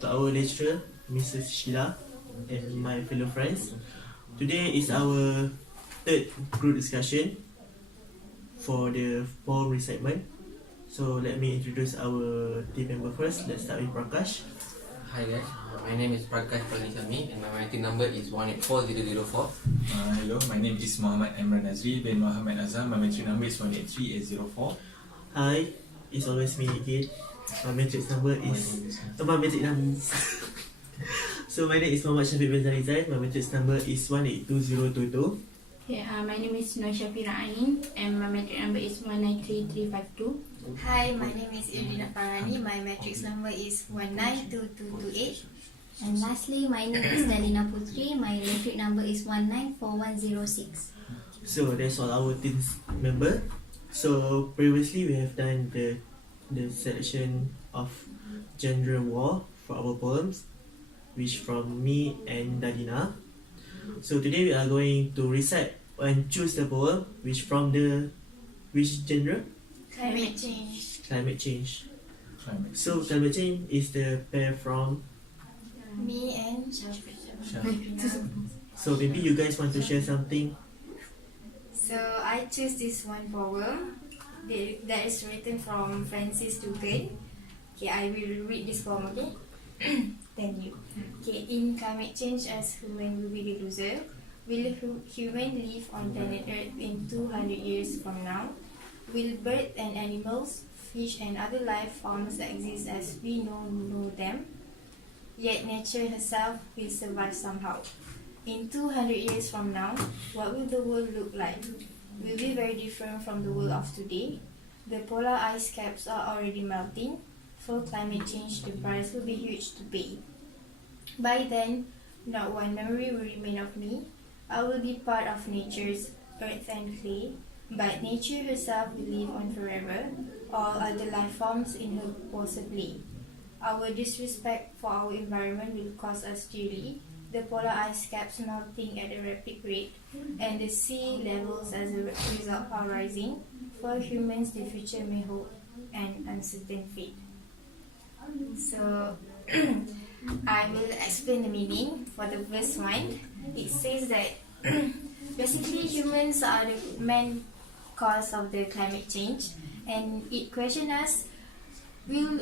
to our lecturer, Mrs. Sheila, and my fellow friends. Today is our third group discussion for the poem recitement. So let me introduce our team member first. Let's start with Prakash. Hi guys, my name is Prakash Palanisamy and my meeting number is 184004. Hello, my name is Muhammad Imran Azri bin Muhammad Azam. My metric number is 183804. Hi, it's always me again. My matrix number is my matrix number. So my name is Muhammad Syafiq bin Zarizai. My matrix number is 182022. Okay, my name is Nur Shafira Ain and my metric number is 193352. Hi, my name is Irina Farhani. My matrix number is 192228. And lastly, my name is Dalina Putri. My metric number is 194106. So that's all our team's member. So previously we have done the selection of genre war for our poems, which from me and Dalina. So today we are going to recite and choose the poem which genre? Climate change. Climate change. Climate. So climate change is the pair from. Me and Shafira. So maybe you guys want to share something. So I choose this one poem that is written from Francis Dugan. Okay, I will read this poem, okay? Thank you. Okay, in climate change as human will be the loser, will human live on planet Earth in 200 years from now? Will birds and animals, fish and other life forms exist as we know them? Yet nature herself will survive somehow. In 200 years from now, what will the world look like? Will be very different from the world of today. The polar ice caps are already melting. For climate change, the price will be huge to pay. By then, not one memory will remain of me. I will be part of nature's earth and clay, but nature herself will live on forever. All other life forms in her possibly. Our disrespect for our environment will cost us dearly. The polar ice caps melting at a rapid rate, and the sea levels as a result are rising. For humans, the future may hold an uncertain fate. So, I will explain the meaning for the first one. It says that basically humans are the main cause of the climate change, and it questions us: will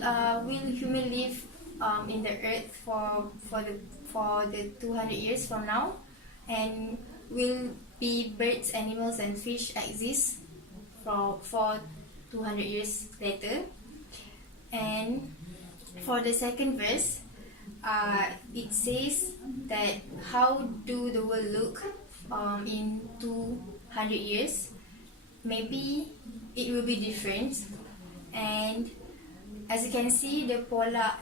human live in the earth for the 200 years from now, and will be birds, animals, and fish exist for 200 years later? And for the second verse, it says that how do the world look in 200 years? Maybe it will be different, and as you can see, the polar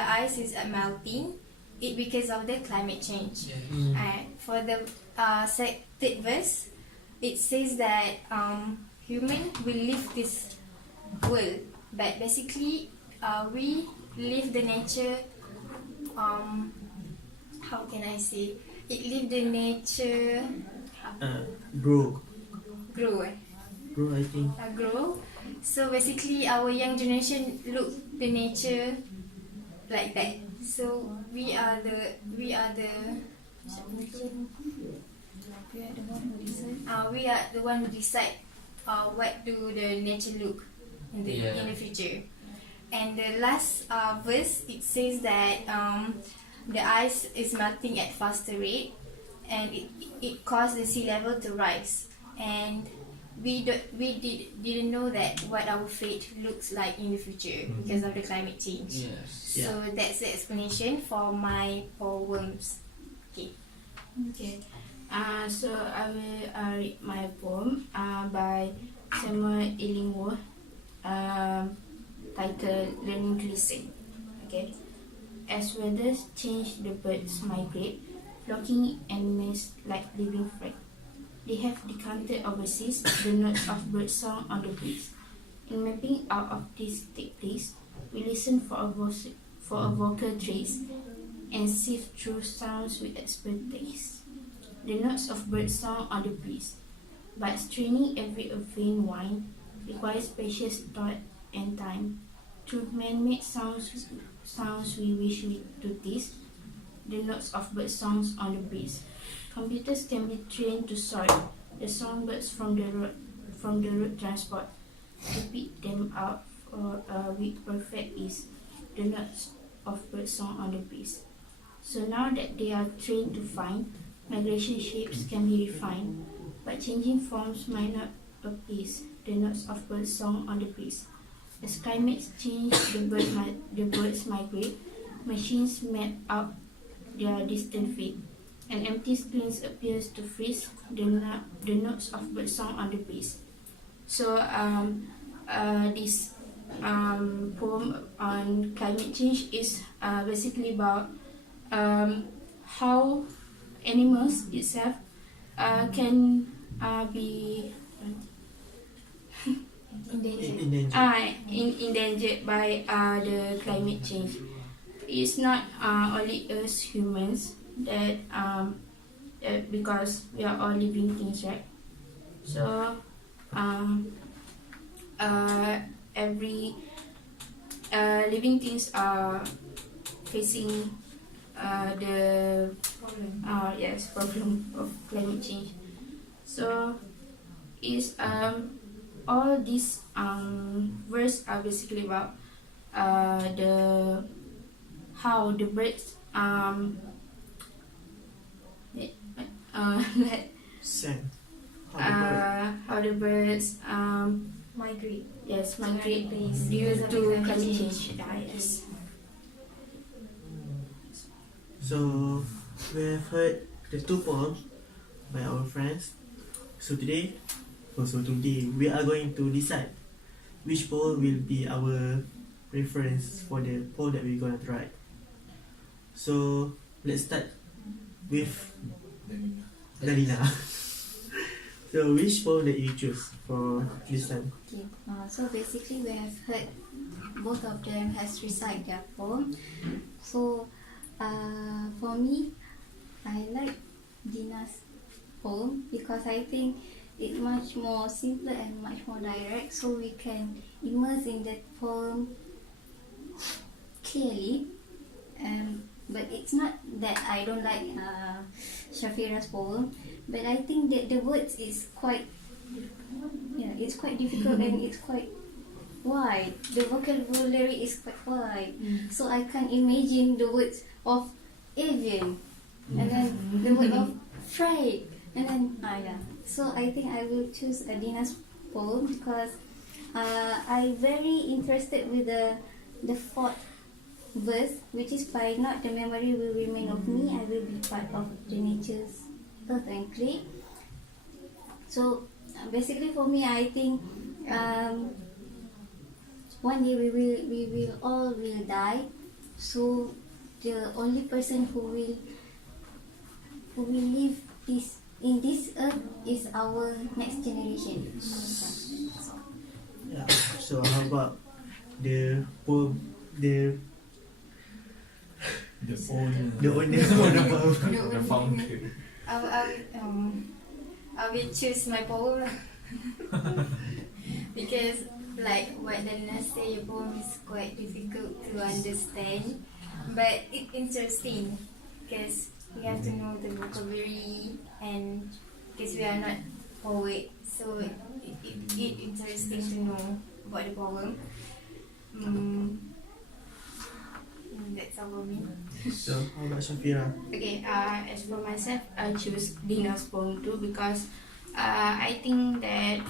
ice is melting. It because of the climate change. For the third verse, it says that human will live this world, but basically we live the nature. How can I say? It live the nature. Grow. Grow. I think. Grow. So basically, our young generation look the nature like that. So we are the one who decide what do the nature look in the future. And the last verse, it says that the ice is melting at faster rate, and it caused the sea level to rise, and we didn't know that what our fate looks like in the future because of the climate change. Yes. So that's the explanation for my poems. Okay. So I will read my poem by Samuel Illingworth, titled Learning to Listen. Okay. As weather change, the birds migrate, flocking and nest like living friends. They have decanted overseas the notes of birdsong on the breeze. In mapping out of this take place, we listen for a vocal trace and sift through sounds with expert taste. The notes of birdsong on the breeze, but straining every vain whine requires precious thought and time. Through man-made sounds sounds we wish to taste, the notes of bird songs on the breeze. Computers can be trained to sort the songbirds from the road transport, to pick them out with perfect ease, the notes of bird song on the breeze. So now that they are trained to find, migration shapes can be refined, but changing forms might not appease the notes of bird song on the breeze. As climates change, the birds migrate, machines map out their distant fate. An empty screen appears to freeze the notes of bird song on the breeze. So this poem on climate change is basically about how animals itself can be endangered by the climate change. It's not only us humans that because we are all living things, right? So every living things are facing the problem of climate change. So is all these verse are basically about the how the birds Sand. how the birds Migrate. migrate Place due because of to climate climate change. change. Yes. So we have heard the two poems by our friends. So today we are going to decide which poem will be our reference for the poem that we're gonna write. So let's start with Dalina. So which poem that you choose for this time? Okay, so basically we have heard both of them has recite their poem. So for me, I like Dina's poem because I think it's much more simpler and much more direct, so we can immerse in that poem clearly. But it's not that I don't like Shafira's poem, but I think that the words is quite, it's quite difficult and it's quite wide. The vocabulary is quite wide, so I can imagine the words of avian, and then the word of freight, and then So I think I will choose Adina's poem because I'm very interested with the fourth verse, which is by not the memory will remain of me, I will be part of the nature's earth and clay. So basically for me, I think one day we will all will die. So the only person who will live in this earth is our next generation. Yeah. So how about the poem, the owner of the poem? The founder. I will choose my poem lah. Because like what Dalina say, your poem is quite difficult to understand, but it's interesting because we have to know the vocabulary, and because we are not poet, so it's interesting to know about the poem. That's all for me. So how about Shafira? Okay, as for myself, I choose Dina's poem too because I think that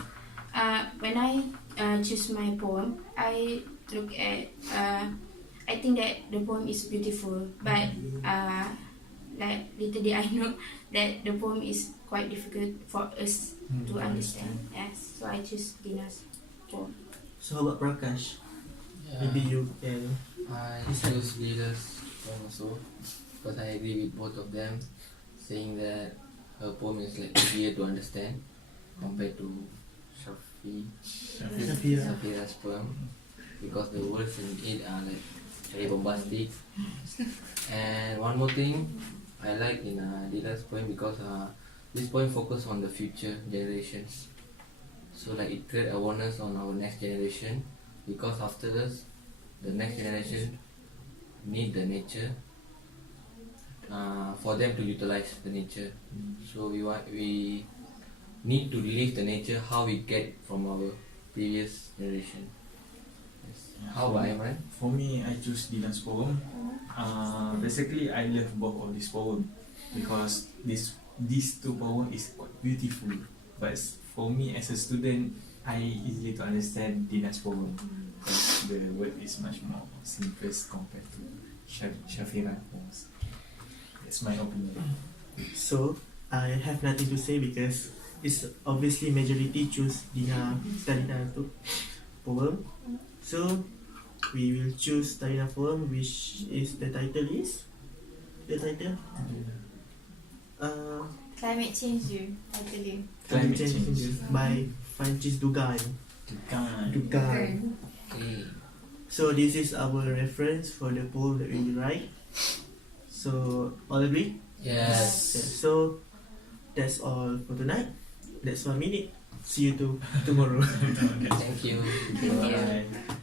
when I choose my poem, I look at I think that the poem is beautiful, but like little did I know that the poem is quite difficult for us to understand. Yes, so I choose Dina's poem. So how about Prakash? Maybe you can. I choose Lila's poem also because I agree with both of them, saying that her poem is like easier to understand compared to Shafira's poem, because the words in it are like very bombastic. And one more thing I like in Lila's poem because this poem focuses on the future generations. So like it creates awareness on our next generation, because after this, the next generation need the nature, for them to utilize the nature. So we need to relive the nature how we get from our previous generation. Yes. How about Imran? For me, I choose Dylan's poem. Basically, I love both of these poems because these two poems is quite beautiful. But for me as a student, I easily to understand Dylan's poem because the word is much more simplest compared to Shafira poems. That's my opinion. So I have nothing to say because it's obviously majority choose Dina Talina tu poem. So we will choose Talina poem, which is the title is Climate change je title dia. Climate Change by Francis Dugan. Dugan. Okay. So this is our reference for the poem that we will write. So all agree? Yes. So that's all for tonight. That's 1 minute. See you tomorrow. Thank you. Thank you. Bye.